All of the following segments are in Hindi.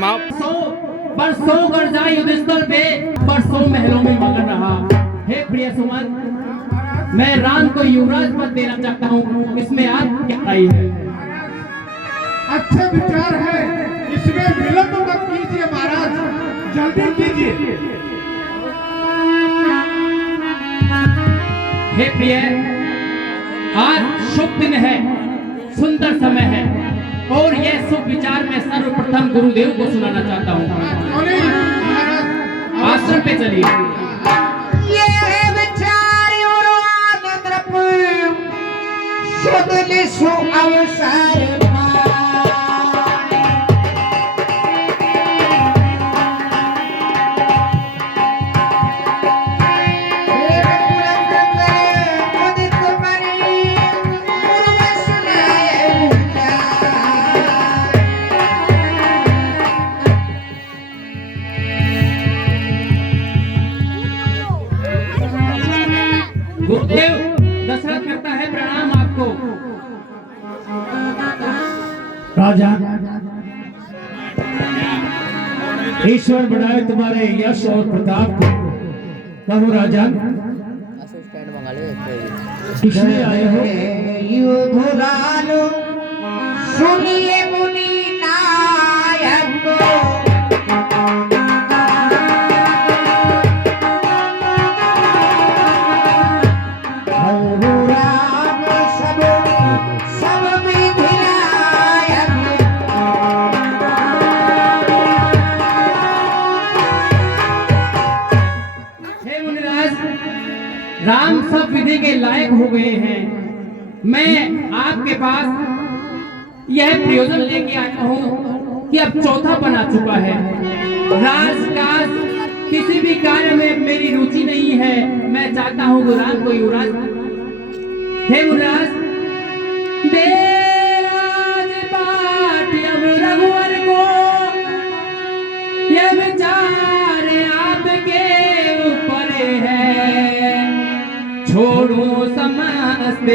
बरसों गरजा युधिष्ठिर पे बरसों महलों में मगन रहा। हे प्रिय सुमन, मैं राम को युवराज पद देना चाहता हूँ, इसमें आप क्या राय है? अच्छे विचार है, इसमें विलंब मत कीजिए महाराज, जल्दी कीजिए। हे प्रिय, आज शुभ दिन है, सुंदर समय है और यह शुभ विचार मैं सर्वप्रथम गुरुदेव को सुनाना चाहता हूँ। आश्रम पे चलिए। ये विचार अवसर गुरुदेव दशरथ करता है प्रणाम आपको। राजा, ईश्वर बढ़ाए तुम्हारे यश और प्रताप को। कहो राजा, किसने आए हो? युधुरालो सुनिए मुनि नायक राम सब विधि के लायक हो गए हैं। मैं आपके पास यह प्रयोजन लेके आया हूँ कि अब चौथा बना चुका है। राजकाज किसी भी कार्य में मेरी रुचि नहीं है। मैं चाहता हूँ गुरान को युवराज। हे युवराज, दे राजपाट अब रघुवर को, यह विचार आपके ऊपर है। छोड़ो समस्त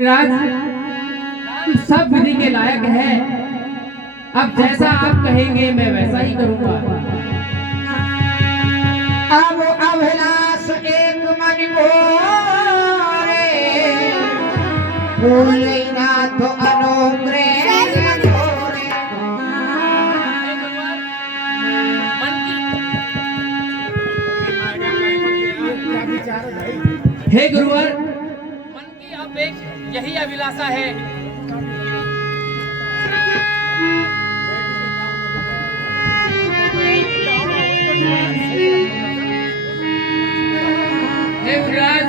राज सब विधि के लायक है। अब जैसा आप कहेंगे मैं वैसा ही करूंगा। अब अभिलाष एक मन मोरे, भूले ना तो अनुग्रह थोरे। हे गुरुवर, यही अभिलाषा है। हे युवराज,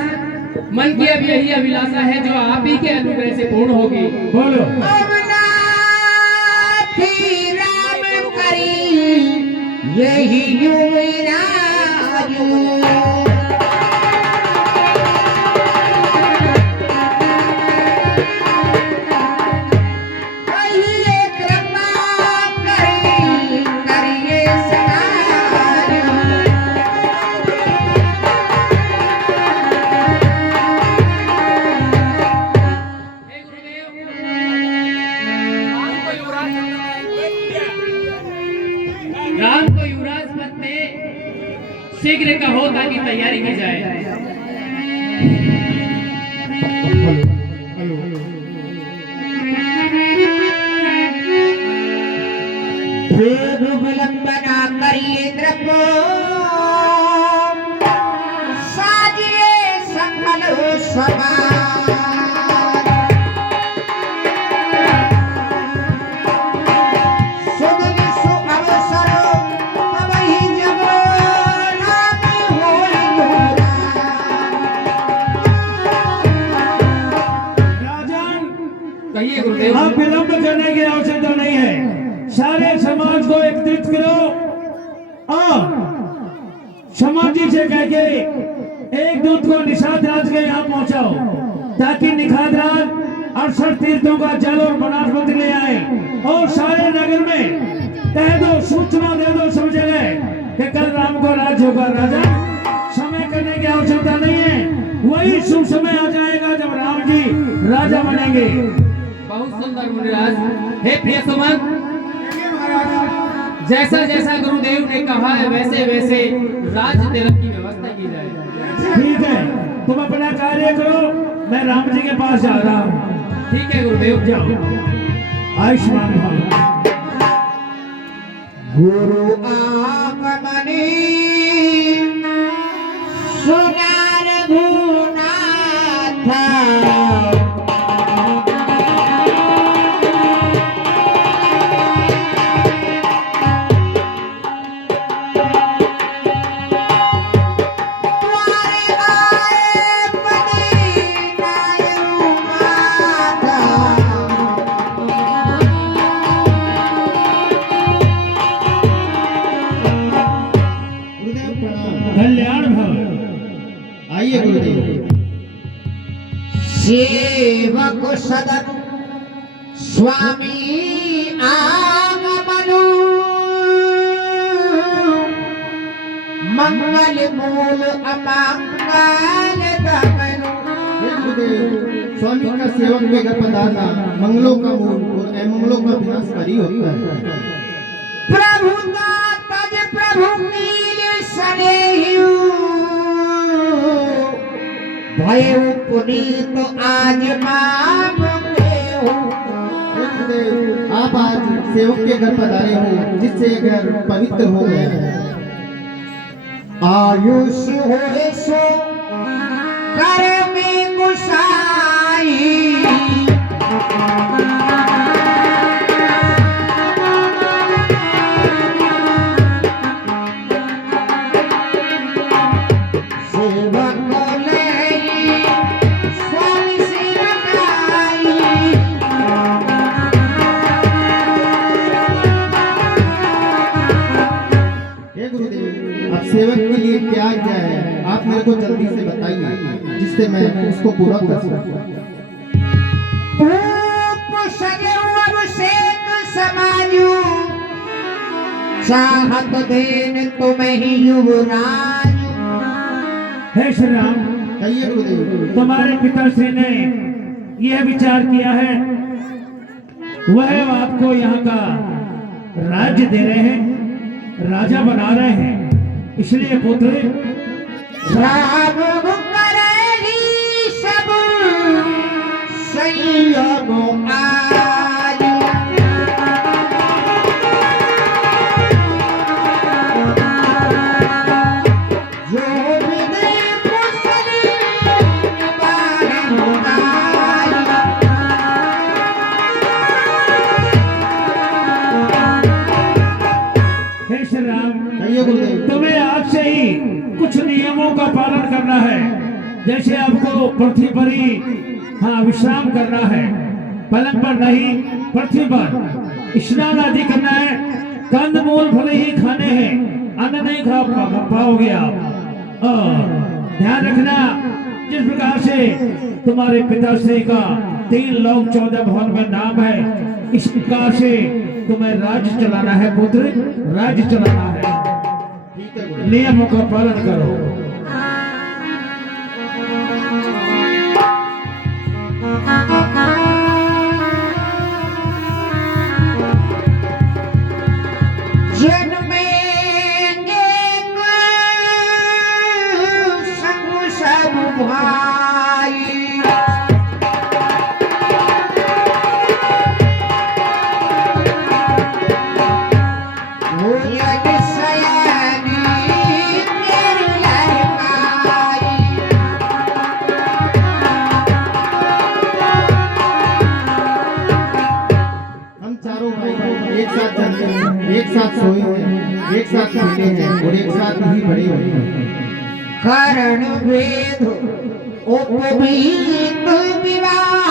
मन की अब यही अभिलाषा है जो आप ही के अनुग्रह से पूर्ण होगी। बोलो। अब नाथी राम करी यही युवराज, राम को युवराज पद में शीघ्र कहो ताकि तैयारी की जाए। विलंबना करिए इंद्र साजिए सकल सभा। अवसर तब ही जब राम होई युवराज। गुरुदेव। अब विलंब करने की आवश्यकता नहीं है। सारे समाज को एकत्रित करो और समाधि से कह के एक दूत को निषाद राज के यहाँ पहुंचाओ, ताकि निषाद राज 68 तीर्थों का जल और बनास्पति ले आए और सारे नगर में कह दो, सूचना दे दो सब जगह कि कल राम को राज्य होगा। राजा समय करने की आवश्यकता नहीं है, वही शुभ समय आ जाएगा जब राम जी राजा बनेंगे। बहुत सुंदर मुनिराज। हे प्रिय सुमन, जैसा जैसा गुरुदेव ने कहा है वैसे वैसे राज तिलक की व्यवस्था की जाए। ठीक है, तुम अपना कार्य करो, मैं राम जी के पास जा रहा हूँ। ठीक है गुरुदेव, जाओ। आयुष्मान भव। गुरु आगमने सुनार भुनाथा कल्याण भव। आइए गुरुदेव। सेवक सदन स्वामी आगमनु मंगल मूल अमंगल दमनु। हे गुरुदेव, स्वामी का सेवक के घर पधारना मंगलों का मूल और अमंगलों का विनाशकारी होता है। प्रभु का तज प्रभु नील सनेहु भय पुनीत आज मांगे हो। हे गुरुदेव, आप आज सेवक के घर पधारे हो, जिससे ये घर पवित्र हो गया है। आयुष होए सो कर में गुसाई सेवक लेई स्वामी सेवकाई। हे गुरुदेव, आप सेवक के लिए क्या क्या है, आप मेरे को जल्दी से बताइए, जिससे मैं उसको पूरा कर सकूं। धूप सजो अभिषेक समाजू चाहत देन तुम्हें ही युवराज। हे श्री राम, कहिए गुरुदेव। तुम्हारे पिताश्री ने यह विचार किया है, वह आपको यहाँ का राज्य दे रहे हैं, राजा बना रहे हैं। इसलिए पुत्र राम करेगी सब संयोग आज। जो विधि कुशली निभाए मुरारी। हे श्री राम, कहिए गुरुदेव। तुम्हें आज से ही कुछ नियमों का पालन करना है। जैसे आपको पृथ्वी पर ही विश्राम करना है, पलंग पर नहीं, पृथ्वी पर स्नान आदि करना है। कंद मूल फल ही खाने हैं, अन्न नहीं खा पाओगे आप। और ध्यान रखना, जिस प्रकार से तुम्हारे पिताश्री का 3 लोक 14 भवन में नाम है, इस प्रकार से तुम्हें राज्य चलाना है पुत्र, राज्य चलाना है। ठीक है गुरुदेव। नियमों का पालन करो। जन्मे एक संग सब भाई। हो जग सयानी तेरी लहकाई। हम चारों भाई एक साथ जगते हैं, एक साथ सोए हैं, एक साथ खेलते हैं और एक साथ ही बड़े हुए हैं। करण भेद उपवीत विवाह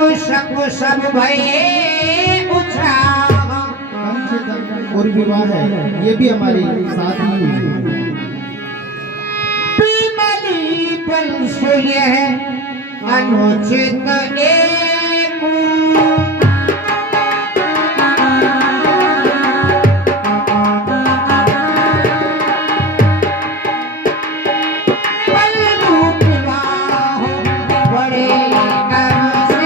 सब सब भये उत्साह। कम से कम और विवाह है, ये भी हमारी साथ ही हुई है। प्रेमली पंसुय अनुचित एक बलरूप विवाह बड़े गर्व से।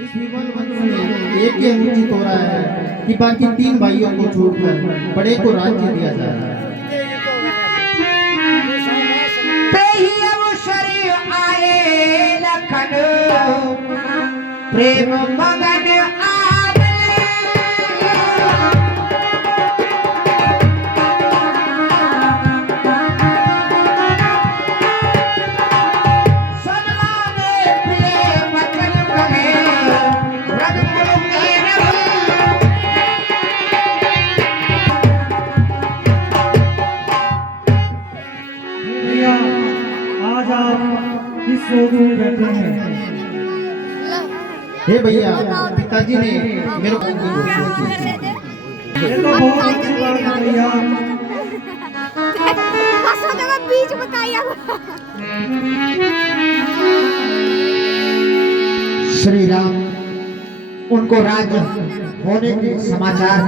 इस विवाह बंधन में एक ही अनुचित हो रहा है कि बाकी 3 भाइयों को छोड़कर बड़े को राज्य दिया जाए। तेहि अवसर आए लखन प्रेम मगन आवे। सन्माने प्रिय वचन कहे रघुकुल मेरे। भैया आज आप किस रोग में बैठे हैं? हे भैया, पिताजी ने मेरे को ये तो बहुत अच्छी बात है भैया। बीच बताइए। श्री राम उनको राज्य होने के समाचार